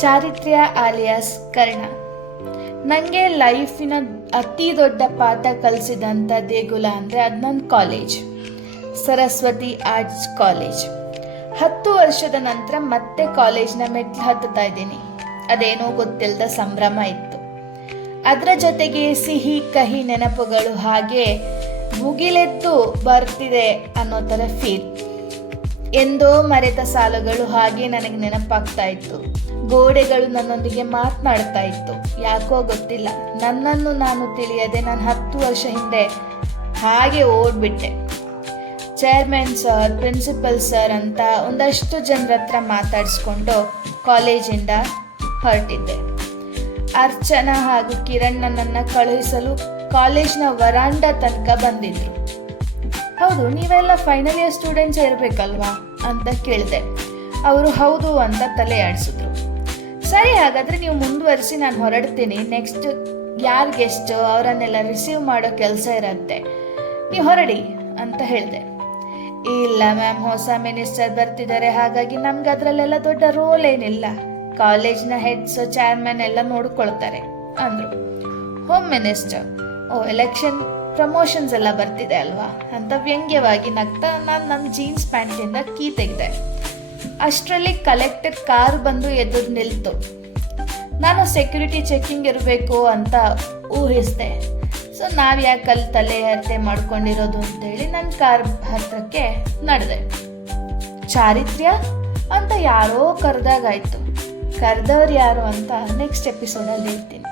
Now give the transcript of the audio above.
ಚಾರಿತ್ರ್ಯ alias Karna. ನನಗೆ ಲೈಫಿನ ಅತಿ ದೊಡ್ಡ ಪಾಠ ಕಲಿಸಿದಂಥ ದೇಗುಲ ಅಂದರೆ ಅದು ನನ್ನ ಕಾಲೇಜ್, ಸರಸ್ವತಿ ಆರ್ಟ್ಸ್ ಕಾಲೇಜ್. ಹತ್ತು ವರ್ಷದ ನಂತರ ಮತ್ತೆ ಕಾಲೇಜ್ನ ಮೆಟ್ಲು ಹತ್ತುತ್ತಾ ಇದ್ದೀನಿ. ಅದೇನೋ ಗೊತ್ತಿಲ್ಲದ ಸಂಭ್ರಮ ಇತ್ತು. ಅದರ ಜೊತೆಗೆ ಸಿಹಿ, ಕಹಿ ನೆನಪುಗಳು ಹಾಗೆ ಮುಗಿಲೆದ್ದು ಬರ್ತಿದೆ ಅನ್ನೋ ಥರ ಫೀಲ್ ಎಂದೋ ಮರೆತ ಸಾಲುಗಳು ಹಾಗೆ ನನಗೆ ನೆನಪಾಗ್ತಾ ಇತ್ತು. ಗೋಡೆಗಳು ನನ್ನೊಂದಿಗೆ ಮಾತನಾಡ್ತಾ ಇತ್ತು. ಯಾಕೋ ಗೊತ್ತಿಲ್ಲ. ನನ್ನನ್ನು ನಾನು ತಿಳಿಯದೆ ನಾನು ಹತ್ತು ವರ್ಷ ಹಿಂದೆ ಹಾಗೆ ಓಡ್ಬಿಟ್ಟೆ. ಚೇರ್ಮನ್ ಸರ್, ಪ್ರಿನ್ಸಿಪಲ್ ಸರ್ ಅಂತ ಒಂದಷ್ಟು ಜನರ ಹತ್ರ ಮಾತಾಡಿಸ್ಕೊಂಡು ಕಾಲೇಜಿಂದ ಹೊರಟಿದ್ದೆ. ಅರ್ಚನಾ ಹಾಗೂ ಕಿರಣ್ ನನ್ನನ್ನು ಕಳುಹಿಸಲು ಕಾಲೇಜ್ನ ವರಾಂಡ ತನಕ ಬಂದಿದ್ರು. ಹೌದು, ನೀವೆಲ್ಲ ಫೈನಲ್ ಇಯರ್ ಸ್ಟೂಡೆಂಟ್ಸ್ ಇರಬೇಕಲ್ವಾ ಅಂತ ಕೇಳಿದೆ. ಅವರು ಹೌದು ಅಂತ ತಲೆ ಆಡಿಸಿದ್ರು. ಸರಿ, ಹಾಗಾದರೆ ನೀವು ಮುಂದುವರಿಸಿ ನಾನು ಹೊರಡ್ತೀನಿ. ನೆಕ್ಸ್ಟ್ ಯಾರು ಗೆಸ್ಟ್ ಅವರನ್ನೆಲ್ಲ ರಿಸೀವ್ ಮಾಡೋ ಕೆಲಸ ಇರತ್ತೆ. ನೀವು ಹೊರಡಿ ಅಂತ ಹೇಳಿದೆ. ಇಲ್ಲ ಮ್ಯಾಮ್ ಹೊಸ ಮಿನಿಸ್ಟರ್ ಬರ್ತಿದ್ದಾರೆ. ಹಾಗಾಗಿ ನಮ್ಗೆ ಅದರಲ್ಲೆಲ್ಲ ದೊಡ್ಡ ರೋಲ್ ಏನಿಲ್ಲ. ಕಾಲೇಜ್ನ ಹೆಡ್ಸ್ ಚೇರ್ಮನ್ ಎಲ್ಲ ನೋಡ್ಕೊಳ್ತಾರೆ ಅಂದರು. ಹೋಮ್ ಮಿನಿಸ್ಟರ್ ಓ ಎಲೆಕ್ಷನ್ ಪ್ರಮೋಷನ್ಸ್ ಎಲ್ಲ ಬರ್ತಿದೆ ಅಲ್ವಾ? ಅಂತ ವ್ಯಂಗ್ಯವಾಗಿ ನಗ್ತಾ ನಾನು ನನ್ನ ಜೀನ್ಸ್ ಪ್ಯಾಂಟಿಂದ ಕೀ ತೆಗೆದೆ. ಅಷ್ಟರಲ್ಲಿ ಕಲೆಕ್ಟರ್ ಕಾರ್ ಬಂದು ಎದುರು ನಿಲ್ತು. ನಾನು ಸೆಕ್ಯೂರಿಟಿ ಚೆಕಿಂಗ್ ಇರಬೇಕು ಅಂತ ಊಹಿಸಿದೆ. ಸೊ ನಾವು ಯಾಕೆ ಅಲ್ಲಿ ತಲೆ ಅತ್ತೆ ಮಾಡ್ಕೊಂಡಿರೋದು ಅಂತೇಳಿ ನನ್ನ ಕಾರ್ ಹತ್ರಕ್ಕೆ ನಡೆದೆ. ಚಾರಿತ್ರ್ಯ? ಅಂತ ಯಾರೋ ಕರೆದಾಗಾಯ್ತು ಕರೆದವ್ರು ಯಾರು ಅಂತ ನೆಕ್ಸ್ಟ್ ಎಪಿಸೋಡಲ್ಲಿ ಹೇಳ್ತೀನಿ.